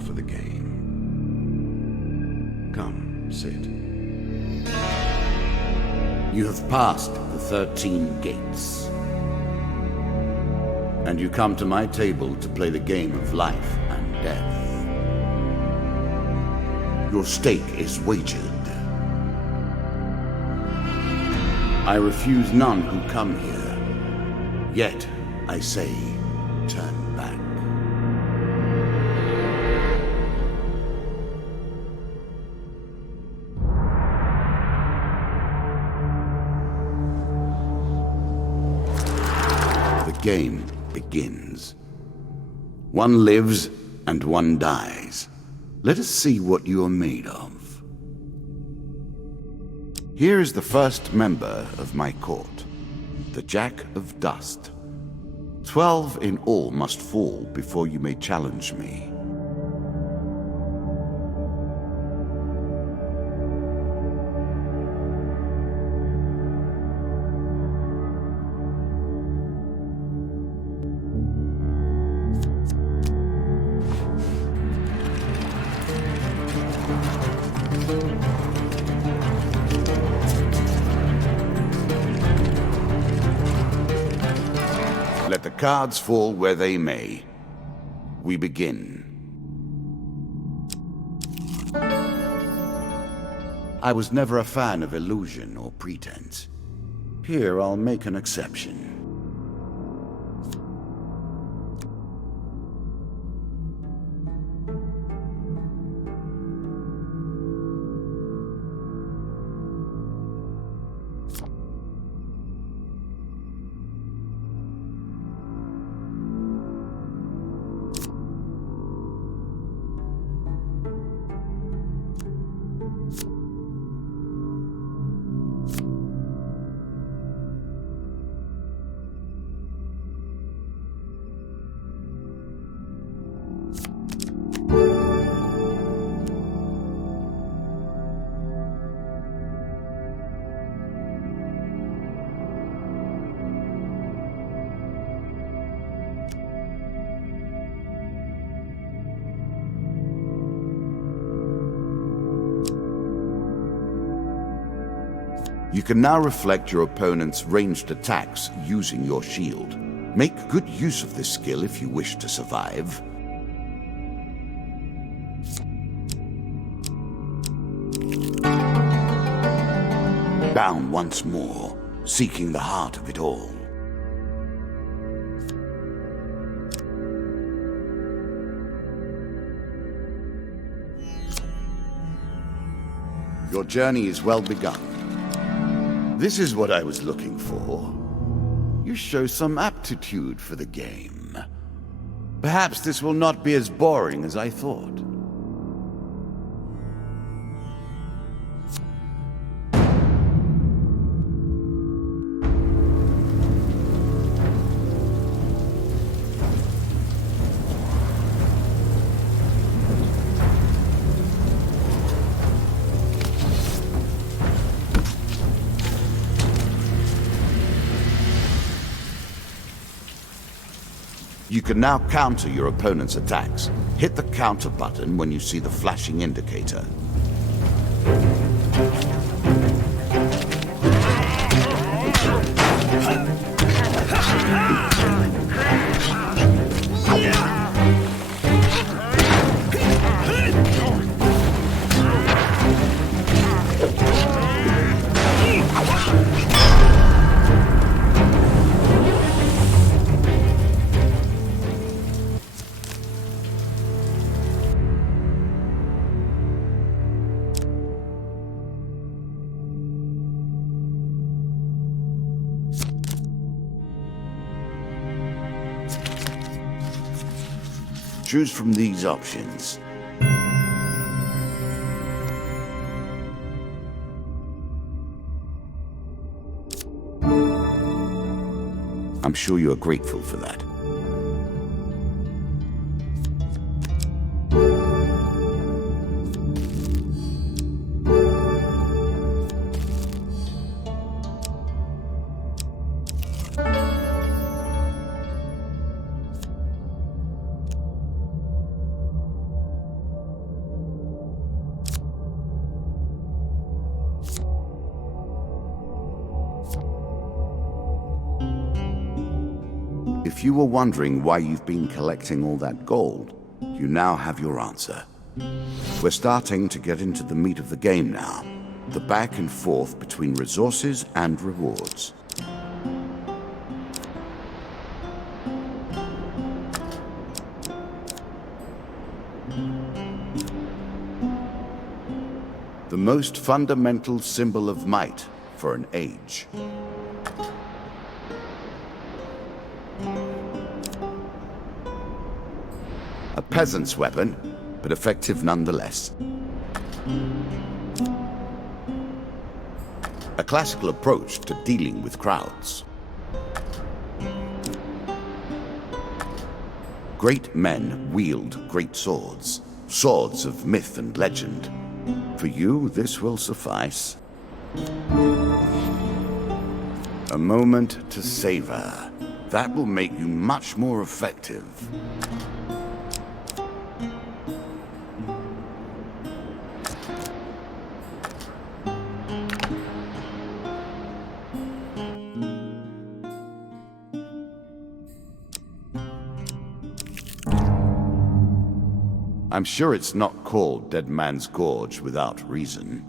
for the game. Come, sit. You have passed the 13 gates. And you come to my table to play the game of life and death. Your stake is wagered. I refuse none who come here. Yet, I say, turn back. The game begins. One lives and one dies. Let us see what you are made of. Here is the first member of my court, the Jack of Dust. 12 in all must fall before you may challenge me. Let the cards fall where they may. We begin. I was never a fan of illusion or pretense. Here, I'll make an exception. You can now reflect your opponent's ranged attacks using your shield. Make good use of this skill if you wish to survive. Down once more, seeking the heart of it all. Your journey is well begun. This is what I was looking for. You show some aptitude for the game. Perhaps this will not be as boring as I thought. You can now counter your opponent's attacks. Hit the counter button when you see the flashing indicator. Choose from these options. I'm sure you are grateful for that. If you were wondering why you've been collecting all that gold, you now have your answer. We're starting to get into the meat of the game now, the back and forth between resources and rewards. The most fundamental symbol of might for an age. A peasant's weapon, but effective nonetheless. A classical approach to dealing with crowds. Great men wield great swords, swords of myth and legend. For you, this will suffice. A moment to savor. That will make you much more effective. I'm sure it's not called Dead Man's Gorge without reason.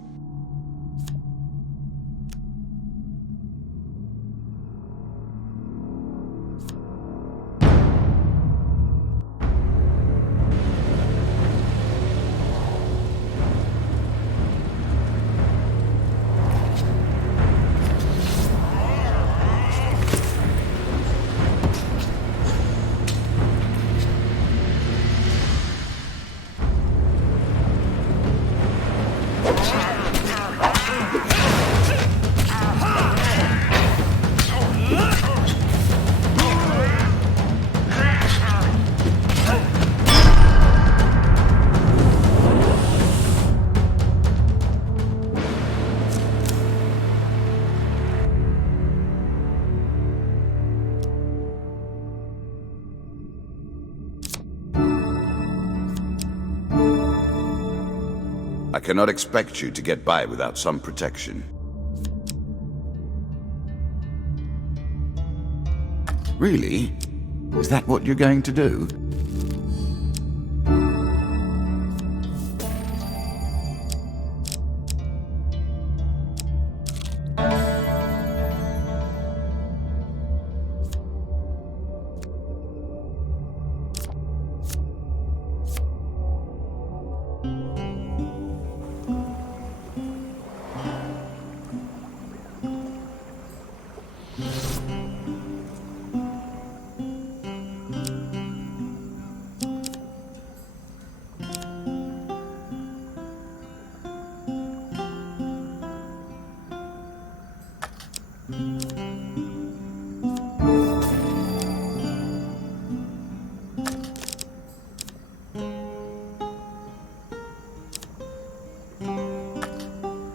I cannot expect you to get by without some protection. Really? Is that what you're going to do?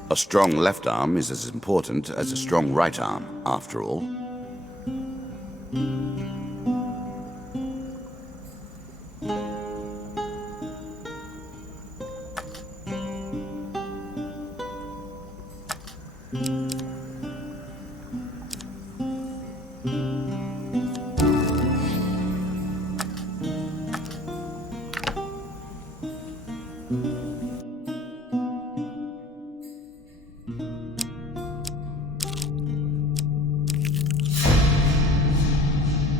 A strong left arm is as important as a strong right arm, after all.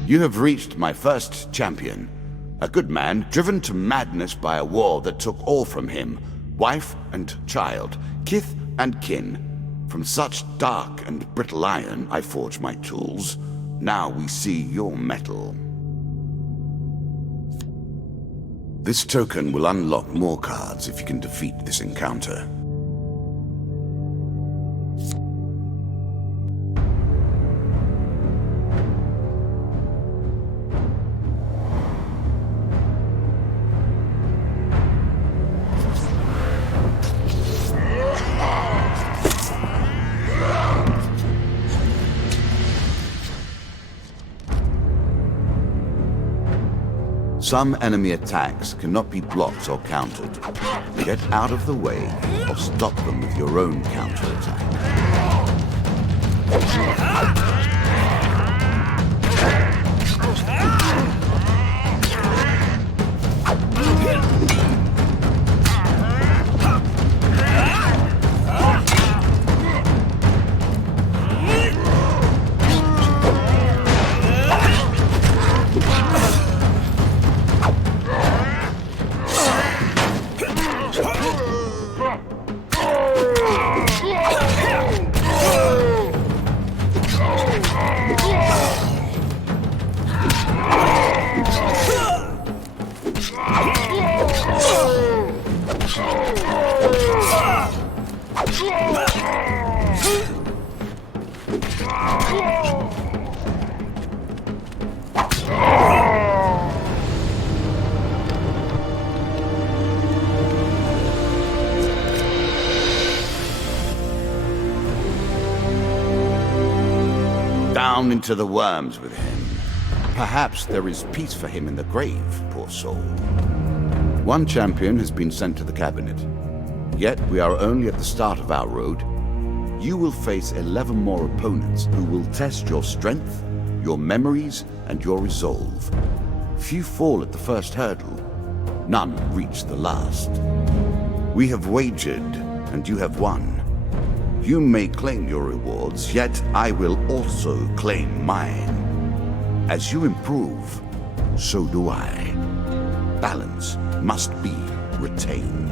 You have reached my first champion. A good man driven to madness by a war that took all from him. Wife and child, kith and kin. From such dark and brittle iron I forge my tools. Now we see your metal. This token will unlock more cards if you can defeat this encounter. Some enemy attacks cannot be blocked or countered. Get out of the way or stop them with your own counterattack. Down into the worms with him. Perhaps there is peace for him in the grave, poor soul. One champion has been sent to the cabinet. Yet we are only at the start of our road. You will face 11 more opponents who will test your strength, your memories, and your resolve. Few fall at the first hurdle. None reach the last. We have wagered, and you have won. You may claim your rewards, yet I will also claim mine. As you improve, so do I. Balance must be retained.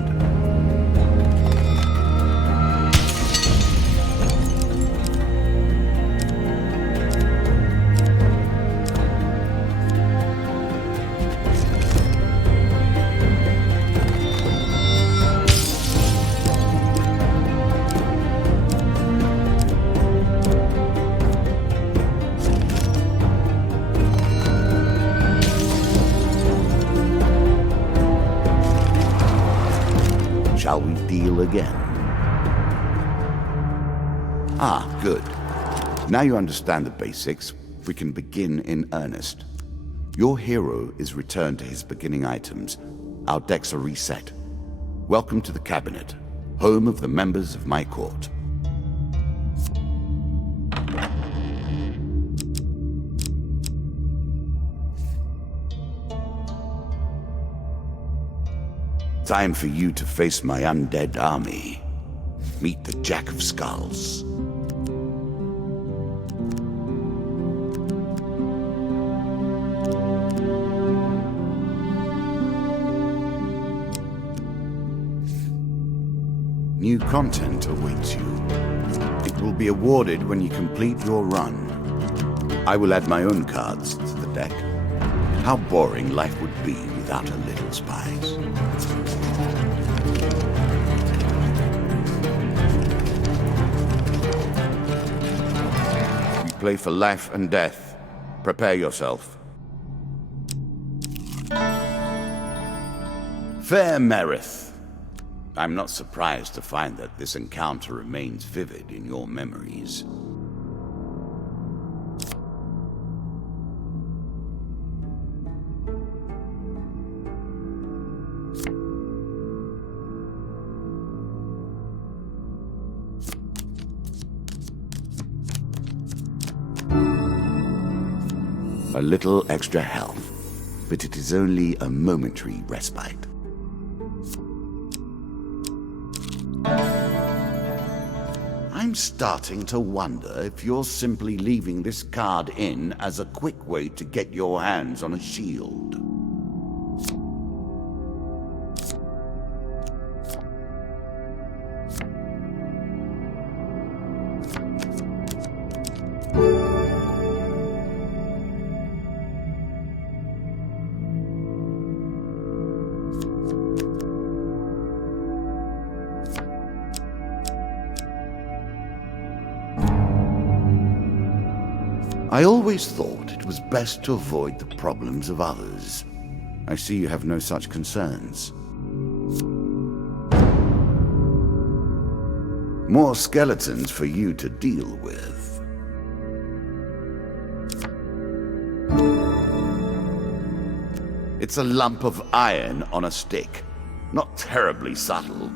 Shall we deal again? Ah, good. Now you understand the basics, we can begin in earnest. Your hero is returned to his beginning items. Our decks are reset. Welcome to the cabinet, home of the members of my court. Time for you to face my undead army. Meet the Jack of Skulls. New content awaits you. It will be awarded when you complete your run. I will add my own cards to the deck. How boring life would be without a little spice. We play for life and death. Prepare yourself. Fair Merith. I'm not surprised to find that this encounter remains vivid in your memories. A little extra health, but it is only a momentary respite. I'm starting to wonder if you're simply leaving this card in as a quick way to get your hands on a shield. I always thought it was best to avoid the problems of others. I see you have no such concerns. More skeletons for you to deal with. It's a lump of iron on a stick. Not terribly subtle.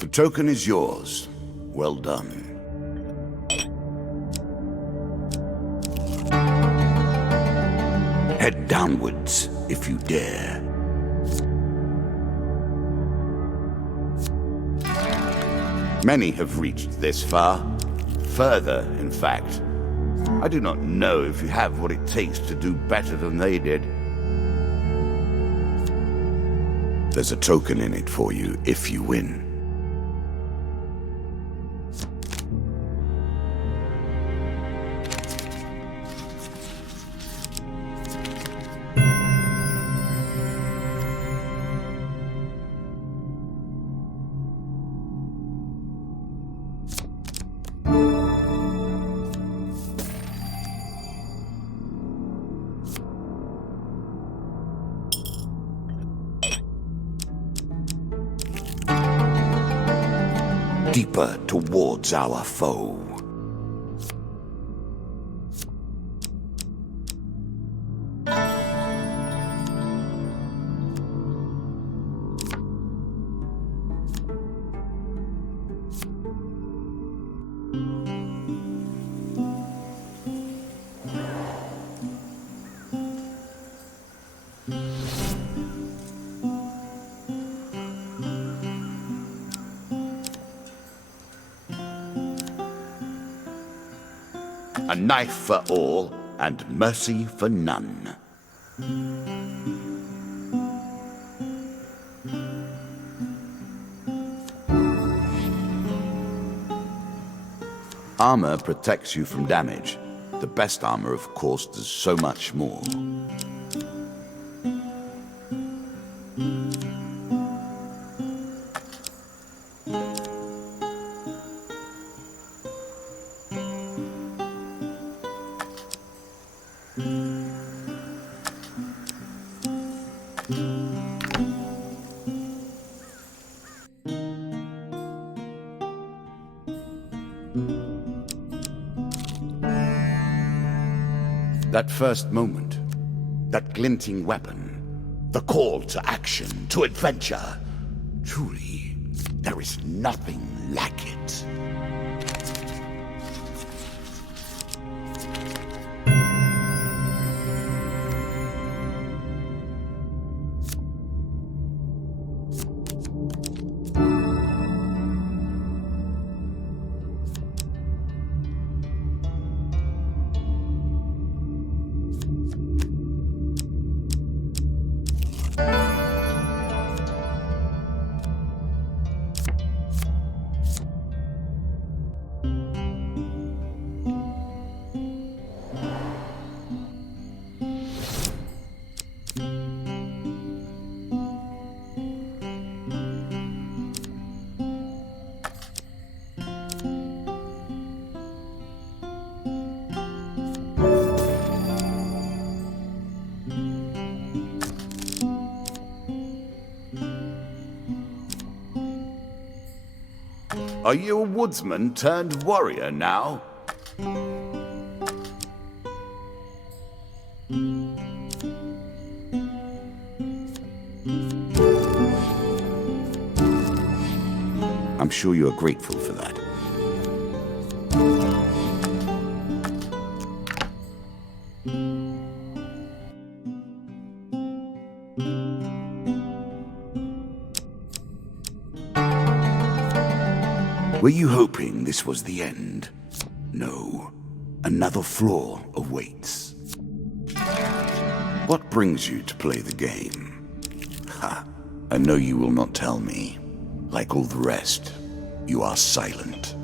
The token is yours. Well done. Head downwards if you dare. Many have reached this far. Further, in fact. I do not know if you have what it takes to do better than they did. There's a token in it for you if you win. Deeper towards our foe. A knife for all, and mercy for none. Armor protects you from damage. The best armor, of course, does so much more. That first moment, that glinting weapon, the call to action, to adventure. Truly, there is nothing like it. Are you a woodsman turned warrior now? I'm sure you are grateful for that. Were you hoping this was the end? No. Another flaw awaits. What brings you to play the game? Ha! I know you will not tell me. Like all the rest, you are silent.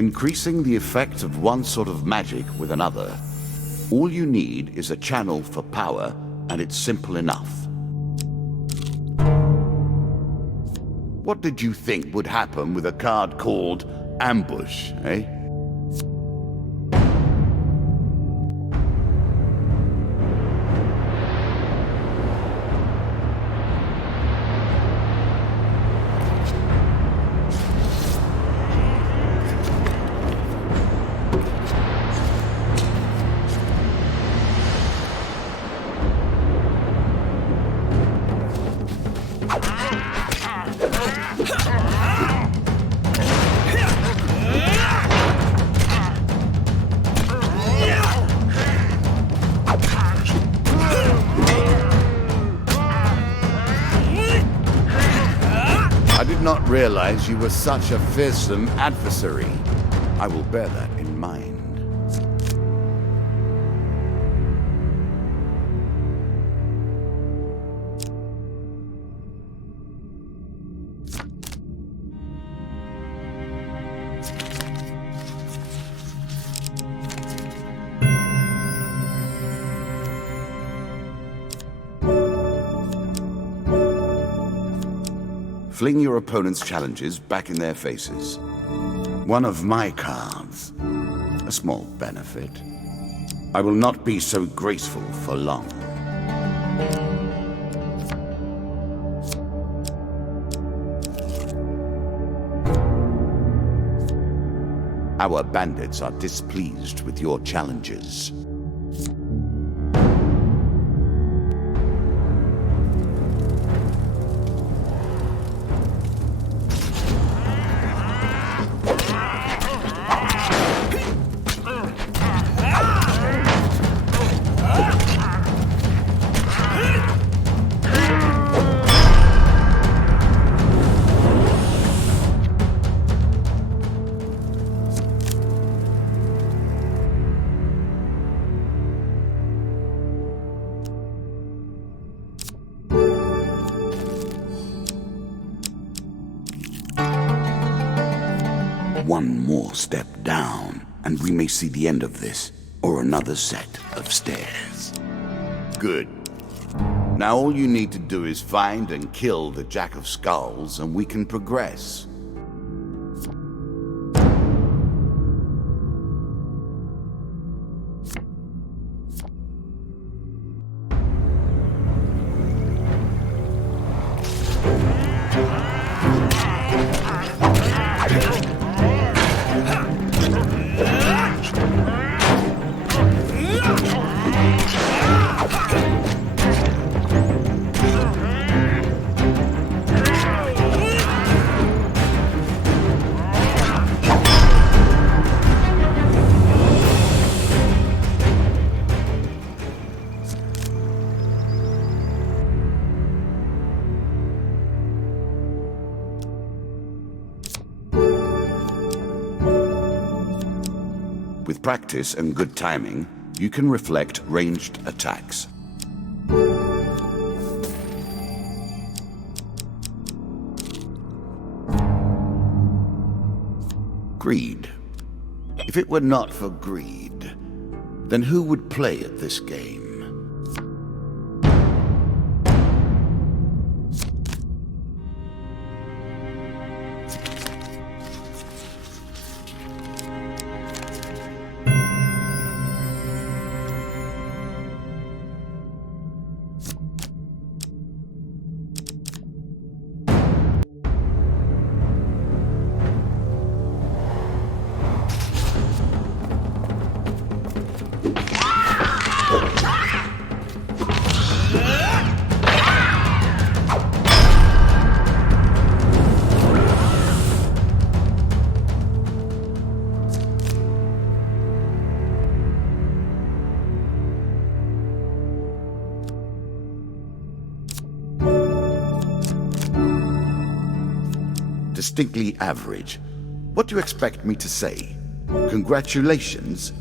Increasing the effect of one sort of magic with another. All you need is a channel for power, and it's simple enough. What did you think would happen with a card called Ambush, eh? I did not realize you were such a fearsome adversary. I will bear that in mind. Fling your opponent's challenges back in their faces. One of my cards. A small benefit. I will not be so graceful for long. Our bandits are displeased with your challenges. One more step down, and we may see the end of this, or another set of stairs. Good. Now all you need to do is find and kill the Jack of Skulls, and we can progress. With practice and good timing, you can reflect ranged attacks. Greed. If it were not for greed, then who would play at this game? Distinctly average. What do you expect me to say? Congratulations?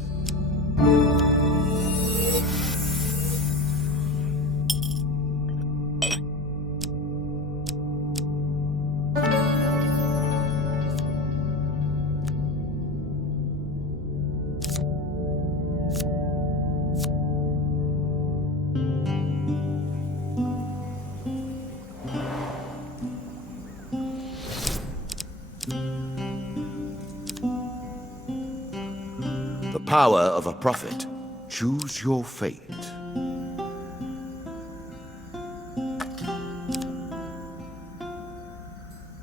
power of a prophet. Choose your fate.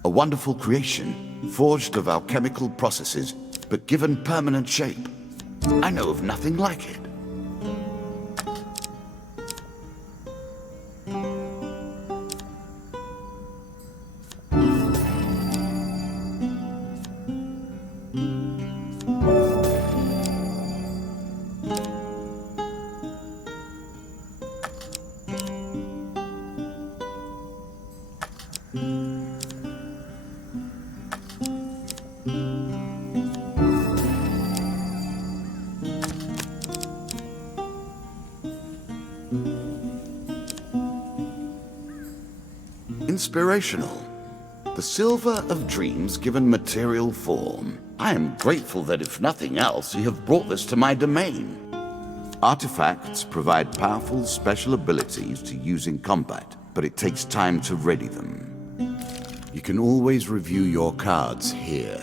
A wonderful creation, forged of alchemical processes, but given permanent shape. I know of nothing like it. Inspirational. The silver of dreams given material form. I am grateful that if nothing else, you have brought this to my domain. Artifacts provide powerful special abilities to use in combat, but it takes time to ready them. You can always review your cards here.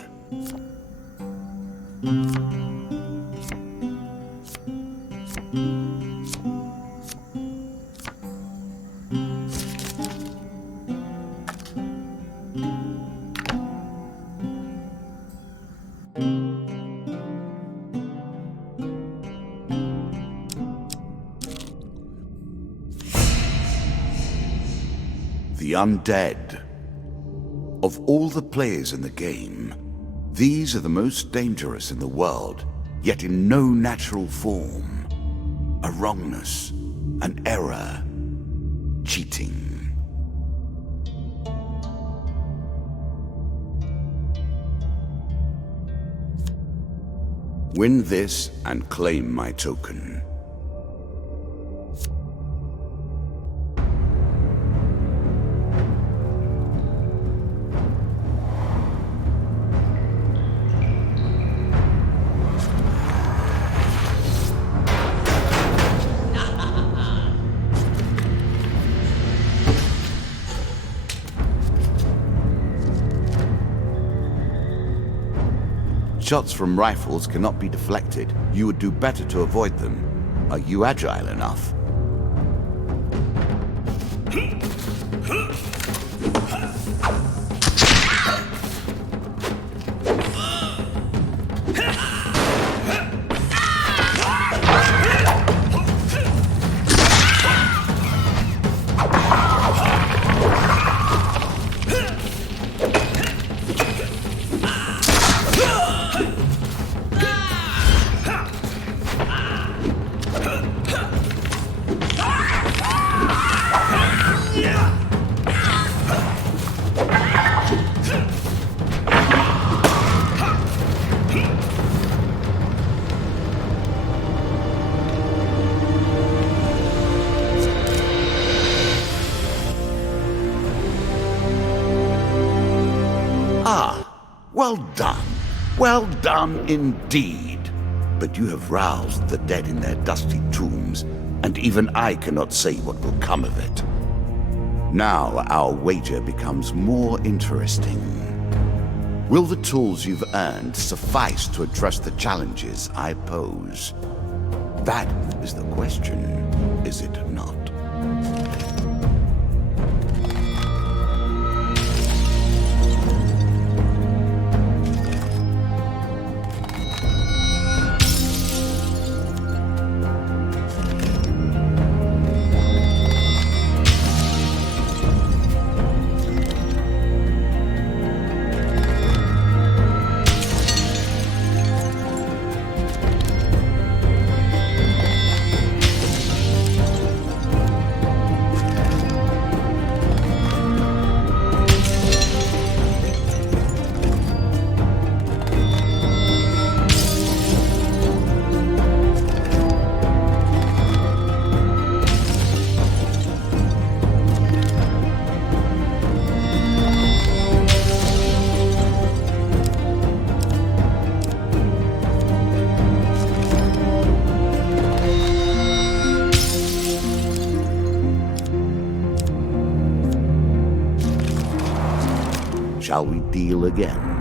The undead. Of all the players in the game, these are the most dangerous in the world, yet in no natural form. A wrongness, an error, cheating. Win this and claim my token. Shots from rifles cannot be deflected. You would do better to avoid them. Are you agile enough? Well done. Well done indeed. But you have roused the dead in their dusty tombs, and even I cannot say what will come of it. Now our wager becomes more interesting. Will the tools you've earned suffice to address the challenges I pose? That is the question, is it not? Shall we deal again?